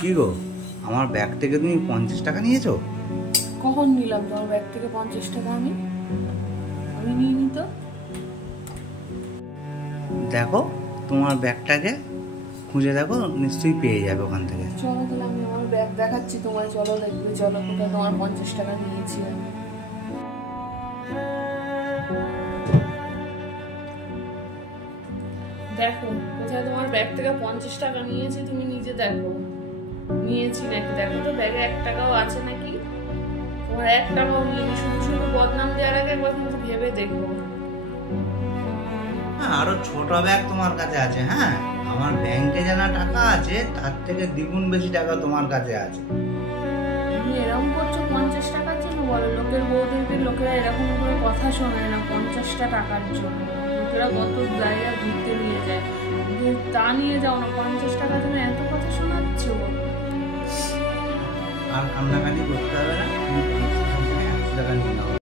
কি গো, আমার ব্যাগ থেকে তুমি 50 টাকা নিয়েছো? কখন নিলাম তোমার ব্যাগ থেকে 50 টাকা? আমি নিইনি তো। দেখো তোমার ব্যাগটাকে খুঁজে দেখো, নিশ্চয়ই পেয়ে যাবে ওখান থেকে। চলো তাহলে আমি আমার ব্যাগ দেখাচ্ছি তোমার, চলো দেখবে, চলো কোথায় তোমার 50 টাকা নিয়েছি আমি। দেখো কোথায় তোমার ব্যাগ থেকে 50 টাকা নিয়েছি, তুমি নিজে দেখো নিয়েছি নাকি। দেখো তো ব্যাগে 1 টাকাও আছে নাকি। তোমার 1 টাকাও নিয়ে শুধু শুধু বদনাম দেওয়ার আগে একবার কিন্তু ভেবে দেখো। হ্যাঁ, আরো ছোট ব্যাগ তোমার কাছে আছে। হ্যাঁ, আমার ব্যাংকে জানা টাকা আছে তার থেকে দ্বিগুণ বেশি টাকা তোমার কাছে আছে। তুমি এরকম করছো 50 টাকার জন্য? বলো, লোকের বউদেরকে লোকেরা এরকম করে কথা শোনায় না 50টা টাকার জন্য। লোকেরা কত জায়গা ঘুরতে নিয়ে যায়, তা নিয়ে যাও না, 50 টাকার জন্য এত কথা শোনাচ্ছ। আর কান্নাকাটি করতে হবে না।